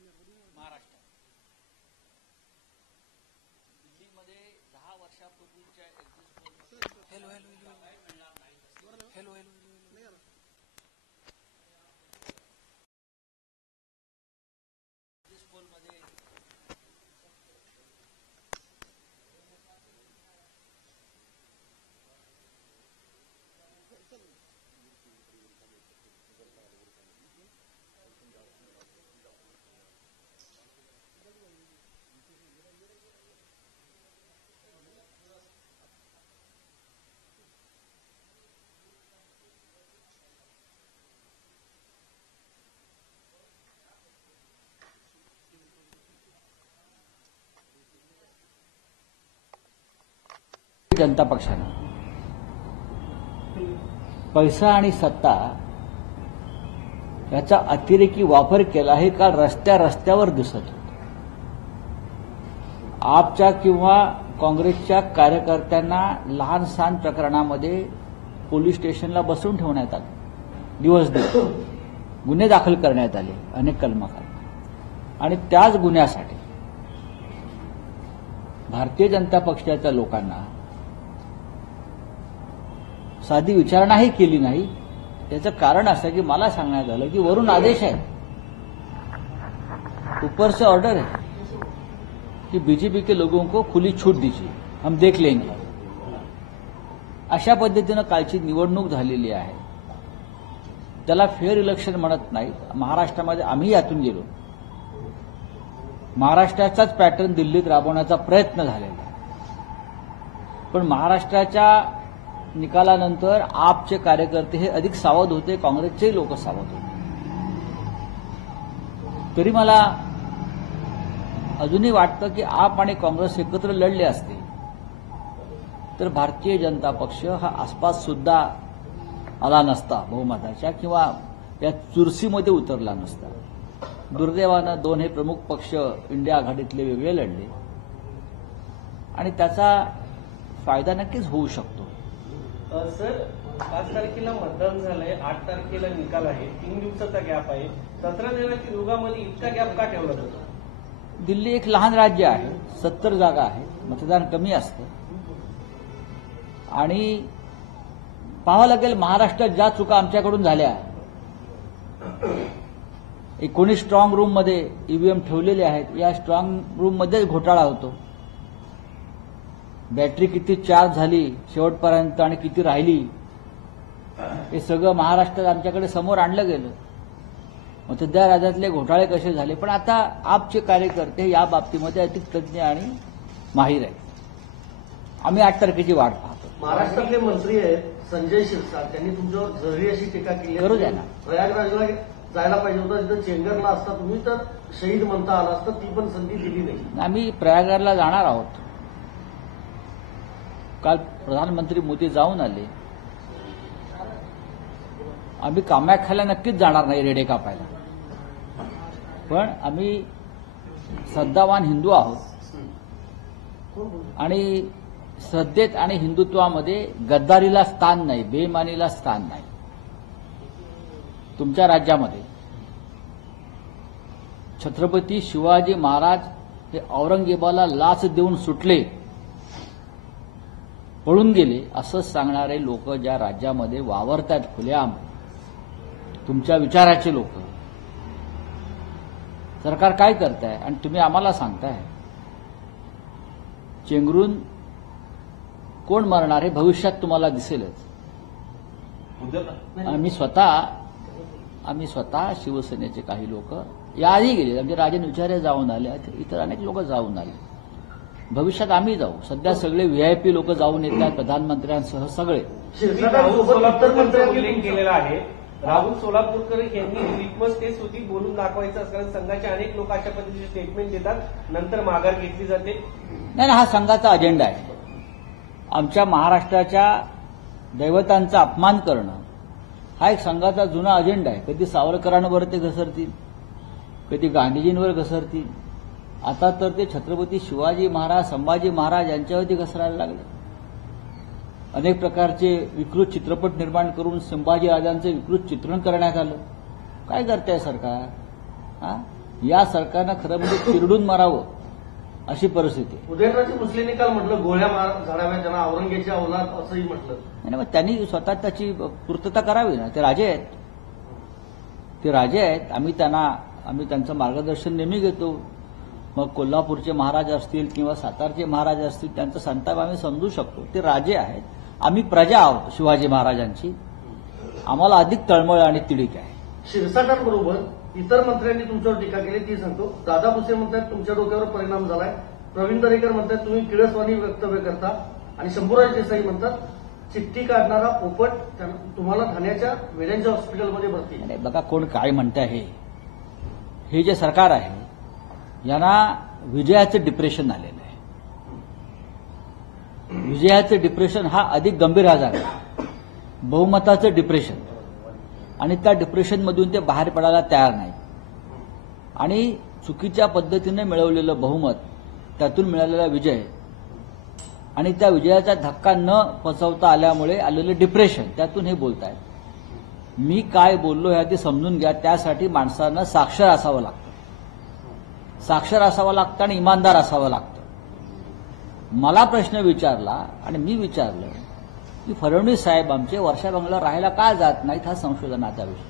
महाराष्ट्रात दिल्लीमध्ये 10 वर्षापूर्वीच्या पोलमध्ये जनता पक्षाने पैसा आणि सत्ता याचा अतिरेकी वापर केला आहे काल रस्त्यावर दिसत होतं. आपच्या किंवा काँग्रेसच्या कार्यकर्त्यांना लहान सहान प्रकरणामध्ये पोलीस स्टेशनला बसवून ठेवण्यात आले, दिवस गुन्हे दाखल करण्यात आले अनेक कलमाखाली. आणि त्याच गुन्ह्यासाठी भारतीय जनता पक्षाच्या लोकांना साधी विचारणाही केली नाही. त्याचं कारण असं की मला सांगण्यात आलं की वरून आदेश आहे, ऊपर से ऑर्डर है कि बीजेपी के लोगों को खुली छूट दीजिए, हम देख लेंगे. अशा पद्धतीनं कालची निवडणूक झालेली आहे. त्याला फेअर इलेक्शन म्हणत नाही. महाराष्ट्रामध्ये आम्ही यातून गेलो, महाराष्ट्राचाच पॅटर्न दिल्लीत राबवण्याचा प्रयत्न झालेला आहे. पण महाराष्ट्राच्या निकालानंतर आपचे कार्यकर्ते हे अधिक सावध होते, काँग्रेसचेही लोक सावध होते. तरी मला अजूनही वाटतं की आप आणि काँग्रेस एकत्र लढले असते तर भारतीय जनता पक्ष हा आसपास सुद्धा आला नसता, बहुमताच्या किंवा या चुरशीमध्ये उतरला नसता. दुर्दैवानं दोन हे प्रमुख पक्ष इंडिया आघाडीतले वेगळे लढले आणि त्याचा फायदा नक्कीच होऊ शकतो. सर, 5 तारखेला मतदान झालंय, 8 तारखेला निकाल आहे, 3 दिवसाचा गॅप आहे. 17 दिवसाच्या दोघांमध्ये इतका गॅप का ठेवला जातो? दिल्ली एक लहान राज्य आहे, 70 जागा आहे, मतदान कमी असतं. आणि पाहावं लागेल महाराष्ट्रात ज्या चुका आमच्याकडून झाल्या, 19 स्ट्रॉंग रूममध्ये ईव्हीएम ठेवलेले आहेत, या स्ट्रॉंग रूममध्येच घोटाळा होतो. बॅटरी किती चार्ज झाली शेवटपर्यंत आणि किती राहिली हे सगळं महाराष्ट्रात आमच्याकडे समोर आणलं गेलं. मतदार राज्यातले घोटाळे कसे झाले. पण आता आपचे कार्यकर्ते या बाबतीमध्ये अधिक तज्ज्ञ आणि माहीर आहेत. आम्ही 8 तारखेची वाट पाहतो. महाराष्ट्रातले मंत्री आहेत संजय शिरसाट, त्यांनी तुमच्यावर जरी अशी टीका केली. करू द्या ना. प्रयागराजला जायला पाहिजे होतं, तिथं चेंगरला असता तुम्ही तर शहीद म्हणता आला असतं, ती पण संधी दिली नाही. आम्ही प्रयागराजला जाणार आहोत. काल प्रधानमंत्री मोदी जाऊन आले. आम्ही कामाख्याला नक्कीच जाणार नाही रेडे कापायला, पण आम्ही श्रद्धावान हिंदू आहोत आणि श्रद्धेत आणि हिंदुत्वामध्ये गद्दारीला स्थान नाही, बेईमानीला स्थान नाही. तुमच्या राज्यामध्ये छत्रपती शिवाजी महाराज हे औरंगजेबाला लाच देऊन सुटले, पळून गेले असं सांगणारे लोक ज्या राज्यामध्ये वावरतात खुलेआम, तुमच्या विचाराचे लोक, सरकार काय करताय आणि तुम्ही आम्हाला सांगताय चेंगरून कोण मरणार हे भविष्यात तुम्हाला दिसेलच. आम्ही स्वतः शिवसेनेचे काही लोक याआधी गेले, म्हणजे राजन विचारे जाऊन आले, इतर अनेक लोक जाऊन आले. भविष्यात आम्ही जाऊ. सध्या सगळे व्हीआयपी लोक जाऊन येतात, प्रधानमंत्र्यांसह सगळे. उल्लेख केलेला आहे. राहुल सोलापूरकर यांनी लिटमस टेस्ट होती, बोलून दाखवायचं असल्यानं संघाचे अनेक लोक अशा पद्धतीचे स्टेटमेंट देतात, नंतर माघार घेतली जाते. नाही, हा संघाचा अजेंडा आहे. आमच्या महाराष्ट्राच्या दैवतांचा अपमान करणं हा एक संघाचा जुना अजेंडा आहे. कधी सावरकरांवर ते घसरतील, कधी गांधीजींवर घसरतील, आता तर ते छत्रपती शिवाजी महाराज, संभाजी महाराज यांच्यावरती घसरायला लागले. अनेक प्रकारचे विकृत चित्रपट निर्माण करून संभाजी राजांचं विकृत चित्रण करण्यात आलं. काय करताय सरकार? या सरकारनं खरं म्हणजे चिरडून मारावं अशी परिस्थिती आहे. उदयनराजे भोसलेंनी काल म्हटलं गोळ्या झाडाव्या त्यांना औरंगजेबची अवलाद असंही म्हटलं. आणि मग त्यांनी स्वतः त्याची पूर्तता करावी ना. ते राजे आहेत, ते राजे आहेत. आम्ही त्यांचं मार्गदर्शन नेहमी घेतो. मग कोल्हापूरचे महाराज असतील किंवा सातारचे महाराज असतील त्यांचा संताप आम्ही समजू शकतो. ते राजे आहेत, आम्ही प्रजा आहोत शिवाजी महाराजांची. आम्हाला अधिक तळमळ आणि तिडीक आहे. क्षीरसागरबरोबर इतर मंत्र्यांनी तुमच्यावर टीका केली ती सांगतो. दादा भुसे म्हणतात तुमच्या डोक्यावर परिणाम झालाय. प्रवीण दरेकर म्हणतात तुम्ही किळसवाणी वक्तव्य करता. आणि शंभूराज देसाई म्हणतात चिठ्ठी काढणारा पोपट तुम्हाला ठाण्याच्या वेड्यांच्या हॉस्पिटलमध्ये भरती. आणि बघा कोण काय म्हणत आहे. हे जे सरकार आहे यांना विजयाचं डिप्रेशन आलेलं आहे. विजयाचं डिप्रेशन हा अधिक गंभीर आजार आहे. बहुमताचं डिप्रेशन. आणि त्या डिप्रेशनमधून ते बाहेर पडायला तयार नाही. आणि चुकीच्या पद्धतीने मिळवलेलं बहुमत, त्यातून मिळालेला विजय आणि त्या विजयाचा धक्का न पचवता आल्यामुळे आलेलं डिप्रेशन, त्यातून हे बोलतायत. मी काय बोललो ह्या ते समजून घ्या. त्यासाठी माणसानं साक्षर असावं लागतं. साक्षर असावं लागतं आणि इमानदार असावं लागतं. मला प्रश्न विचारला आणि मी विचारलं की फडणवीस साहेब आमचे वर्षा बंगल्यावर राहायला का जात नाहीत, हा संशोधनाचा विषय.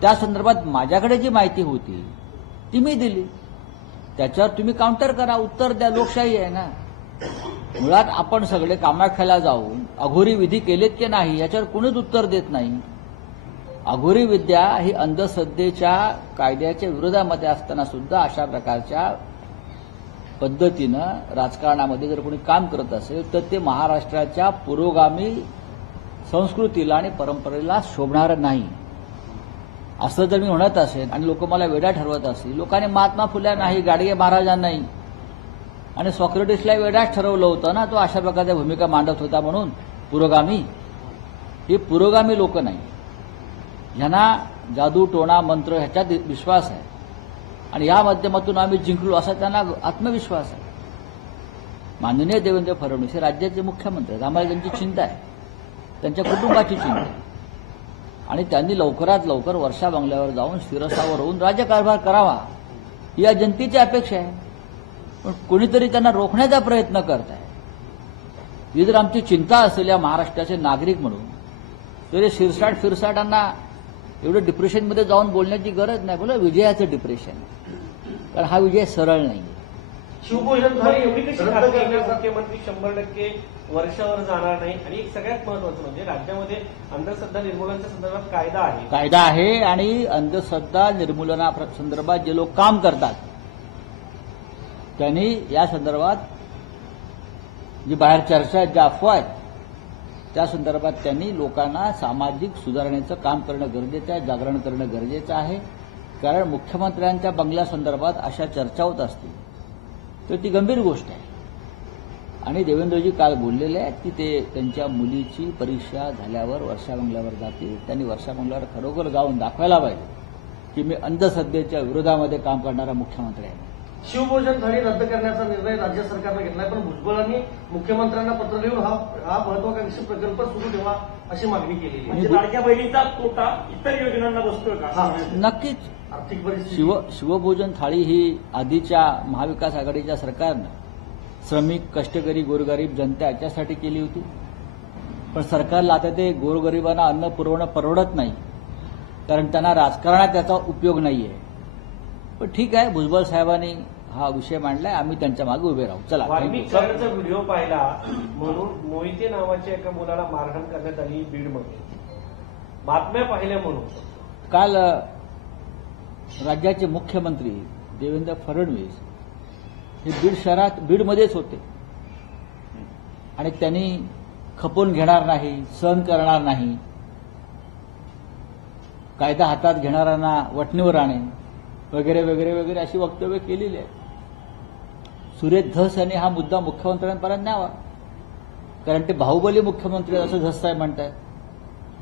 त्या संदर्भात माझ्याकडे जी माहिती होती ती मी दिली. त्याच्यावर तुम्ही काउंटर करा, उत्तर द्या. लोकशाही आहे ना. मुळात आपण सगळे कामाख्याला जाऊन अघोरी विधी केलेत की नाही याच्यावर कोणीच उत्तर देत नाही. अघोरी विद्या ही अंधश्रद्धेच्या कायद्याच्या विरोधामध्ये असताना सुद्धा अशा प्रकारच्या पद्धतीनं राजकारणामध्ये जर कोणी काम करत असेल तर ते महाराष्ट्राच्या पुरोगामी संस्कृतीला आणि परंपरेला शोभणारं नाही असं जर मी म्हणत असेल आणि लोक मला वेडा ठरवत असतील. लोकांनी महात्मा फुल्या नाही, गाडगे महाराजांनाही आणि सॉक्रेटिसला वेडाच ठरवलं होतं ना. तो अशा प्रकारच्या भूमिका मांडत होता म्हणून पुरोगामी. हे पुरोगामी लोक नाही. ह्यांना जादू टोणा मंत्र ह्याच्यात विश्वास आहे आणि या माध्यमातून आम्ही जिंकलो असा त्यांना आत्मविश्वास आहे. माननीय देवेंद्र फडणवीस हे राज्याचे मुख्यमंत्री आहेत. आम्हाला त्यांची चिंता आहे, त्यांच्या कुटुंबाची चिंता आहे. आणि त्यांनी लवकरात लवकर वर्षा बंगल्यावर जाऊन शिरसावर होऊन राज्यकारभार करावा ही या जनतेची अपेक्षा आहे. पण कोणीतरी त्यांना रोखण्याचा प्रयत्न करत आहे. ही जर आमची चिंता असेल या महाराष्ट्राचे नागरिक म्हणून तर शिरसाट फिरसाटांना एवढं डिप्रेशनमध्ये जाऊन बोलण्याची गरज नाही. बोला विजयाचं डिप्रेशन, कारण हा विजय सरळ नाही. शिवभोजन तुम्हाला एवढी कशी खात्री आहे की मुख्यमंत्री 100% वर्षावर जाणार नाही? आणि एक सगळ्यात महत्वाचं म्हणजे राज्यामध्ये अंधश्रद्धा निर्मूलनाच्या संदर्भात कायदा आहे आणि अंधश्रद्धा निर्मूलना संदर्भात जे लोक काम करतात त्यांनी या संदर्भात जी बाहेर चर्चा आहेत, ज्या अफवा आहेत, त्या संदर्भात त्यांनी लोकांना सामाजिक सुधारणेचं काम करणं गरजेचं आहे, जागरण करणं गरजेचं आहे. कारण मुख्यमंत्र्यांच्या बंगल्यासंदर्भात अशा चर्चा होत असतील तर ती गंभीर गोष्ट आहे. आणि देवेंद्रजी काल बोललेले आहेत की ते त्यांच्या मुलीची परीक्षा झाल्यावर वर्षा बंगल्यावर जातील. त्यांनी वर्षा बंगल्यावर खरोखर जाऊन दाखवायला पाहिजे की मी अंधश्रद्धेच्या विरोधामध्ये काम करणारा मुख्यमंत्री आहे. शिवभोजन थाळी रद्द करण्याचा निर्णय राज्य सरकारनं घेतलाय, पण भुजबळांनी मुख्यमंत्र्यांना पत्र लिहून हा महत्वाकांक्षी प्रकल्प सुरू ठेवा अशी मागणी केलेली आहे. म्हणजे लाडक्या बहिणीचा तोटा इतर योजनांना बसतोय का? नक्कीच. आर्थिक परिस्थिती शिवभोजन थाळी ही आधीच्या महाविकास आघाडीच्या सरकारनं श्रमिक, कष्टकरी, गोरगरीब जनता याच्यासाठी केली होती. पण सरकारला आता ते गोरगरिबांना अन्न पुरवणं परवडत नाही, कारण त्यांना राजकारणात त्याचा उपयोग नाहीये. पण ठीक आहे, भुजबळ साहेबांनी हा विषय मांडलाय, आम्ही त्यांच्या मागे उभे राहू. चला. वाल्मिक कराडचा व्हिडिओ पाहिला म्हणून मोहिते नावाच्या एका मुलाला मारहाण करण्यात आली बीडमध्ये. बातम्या पाहिल्या म्हणून काल राज्याचे मुख्यमंत्री देवेंद्र फडणवीस हे बीड शहरात बीडमध्येच होते आणि त्यांनी खपवून घेणार नाही, सहन करणार नाही, कायदा हातात घेणाऱ्यांना वठणीवर आणेन वगैरे वगैरे वगैरे अशी वक्तव्य केलेली आहे. सुरेश धस यांनी हा मुद्दा मुख्यमंत्र्यांपर्यंत न्यावा, कारण ते बाहुबली मुख्यमंत्री असं धस साहेब म्हणतात.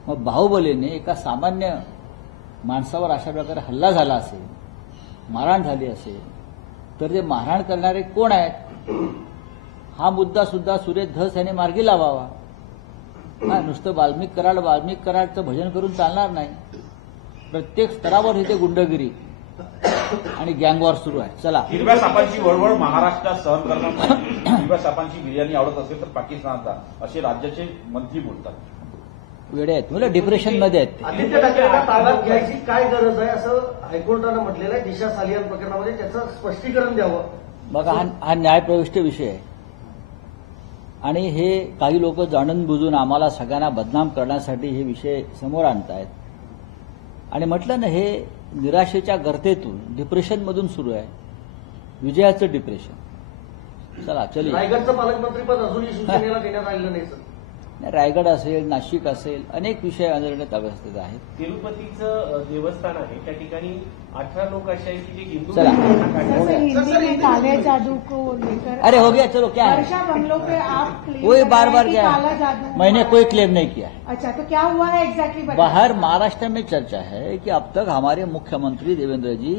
मग बाहुबलीने एका सामान्य माणसावर अशा प्रकारे हल्ला झाला असेल, मारहाण झाली असेल, तर ते मारहाण करणारे कोण आहेत हा मुद्दा सुद्धा सुरेश धस यांनी मार्गी लावावा. हा नुसतं वाल्मिक कराडचं भजन करून चालणार नाही. प्रत्येक स्तरावर इथे गुंडगिरी आणि गँगवॉर सुरू आहे. चला, हिरव्या सापांची वळवळ महाराष्ट्रात सहन करणं नाही. हिरव्या सापांची बिर्याणी आवडत असेल तर पाकिस्तानात असे राज्याचे मंत्री बोलतात. वेडे आहेत मुलं, डिप्रेशनमध्ये आहेत ते. आदित्य ठाकरेंना ताब्यात घ्यायची काय गरज आहे असं हायकोर्टानं म्हटलेलं आहे. दिशा सालियान प्रकरणामध्ये त्याचं स्पष्टीकरण द्यावं. बघा, हा न्यायप्रविष्ट विषय आहे आणि हे काही लोक जाणून बुजून आम्हाला सगळ्यांना बदनाम करण्यासाठी हे विषय समोर आणतायत. आणि म्हटलं ना, हे निराशेच्या गर्तेतून डिप्रेशनमधून सुरू आहे, विजयाचं डिप्रेशन. चला चलिए. रायगडचं पालकमंत्रीपद अजूनही शिवसेनेला देण्यात आलेलं नाही सर. रायगड असेल, नाशिक असेल, अनेक विषय अनिर्णित अवस्थेत आहेत. तिरुपतीचं देवस्थान आहे, त्या ठिकाणी 18 लोक असे आहेत की जे हिंदू चला. धर्माला काढले सर, हिंदी में काले जादू को लेकर अरे हो गया, चलो क्या है, वर्षा बंगलों पे आप क्लेम कोई कर बार रहे बार हैं कि क्या काला है, जादू मैंने कोई क्लेम नहीं किया है. अच्छा, तो क्या हुआ है एग्जैक्टली बताइए. बाहर महाराष्ट्र में चर्चा है कि अब तक हमारे मुख्यमंत्री देवेंद्र जी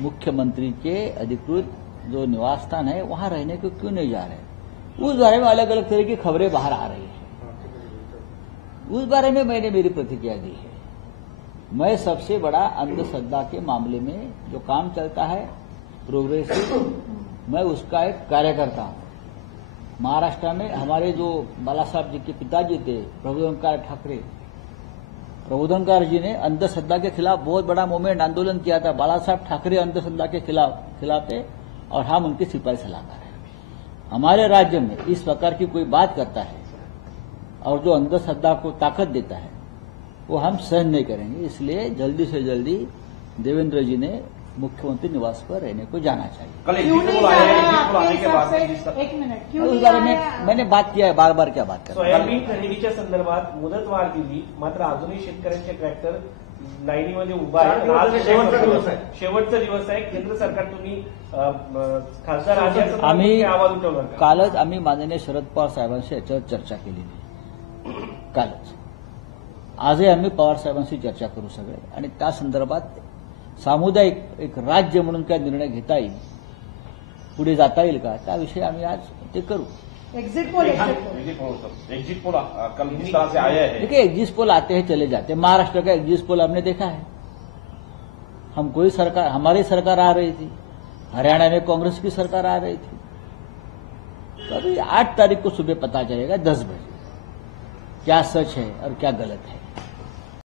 मुख्यमंत्री के अधिकृत जो निवास स्थान है वहां रहने को क्यों नहीं जा रहे. उस बारे में अलग अलग तरह की खबरें बाहर आ रही है. उस बारे में मैंने मेरी प्रतिक्रिया दी है. मैं सबसे बड़ा अंधश्रद्धा के मामले में जो काम चलता है प्रोग्रेसिव, मैं उसका एक कार्यकर्ता हूं. महाराष्ट्र में हमारे जो बाला साहब जी के पिताजी थे प्रबोधनकार ठाकरे, प्रबोधनकार जी ने अंधश्रद्धा के खिलाफ बहुत बड़ा मूवमेंट आंदोलन किया था. बाला साहब ठाकरे अंधश्रद्धा के खिलाफ थे और हम उनके सिपाही सलाहकार हैं. हमारे राज्य में इस प्रकार की कोई बात करता है और जो अंधश्रद्धा को ताकत देता है वो हम सहन नहीं करेंगे. इसलिए जल्दी से जल्दी देवेंद्र जी ने मुख्यमंत्री निवास पर रहने को जाना चाहिए. कल क्यों एग्जिट नहीं पोल जा आए, रहे हैं एग्जिट पोल आपके आने के हिसाब बाद से? एक मिनट, क्यों उस नहीं बारे आ रहे में हैं? मैंने बात किया है, बार बार क्या बात कर रहा हूं. सोयाबीन खरेदीच्या संदर्भात मुदतवाढ दिली, मात्र अजूनही शेतकऱ्यांचे ट्रॅक्टर लाईनीमध्ये उभा 4 आहे. दिवस आज झाले, शेवटचा दिवस आहे. शेवटचा दिवस आहे. केंद्र सरकार तुम्ही खासदार राजाचं आम्ही आवाज उठवणार का? कालच आम्ही माननीय शरद पवार साहेबांशी याच्यावर चर्चा केलेली. कालच आजही आम्ही पवार साहेबांशी चर्चा करू सगळे आणि त्या संदर्भात सामुदायिक एक राज्य म्हणून काय निर्णय घेता येईल, पुढे जाता येईल का, त्याविषयी आम्ही आज ते करू. Exit poll, exit poll. Exit poll कल जिस तरह से आया है, देखिए, एग्जिट पोल आते हैं चले जाते हैं. महाराष्ट्र का एग्जिट पोल हमने देखा है. हम कोई सरकार, हमारी सरकार आ रही थी, हरियाणा में कांग्रेस की सरकार आ रही थी. तो अभी 8 तारीख को सुबह पता चलेगा 10 बजे क्या सच है और क्या गलत है.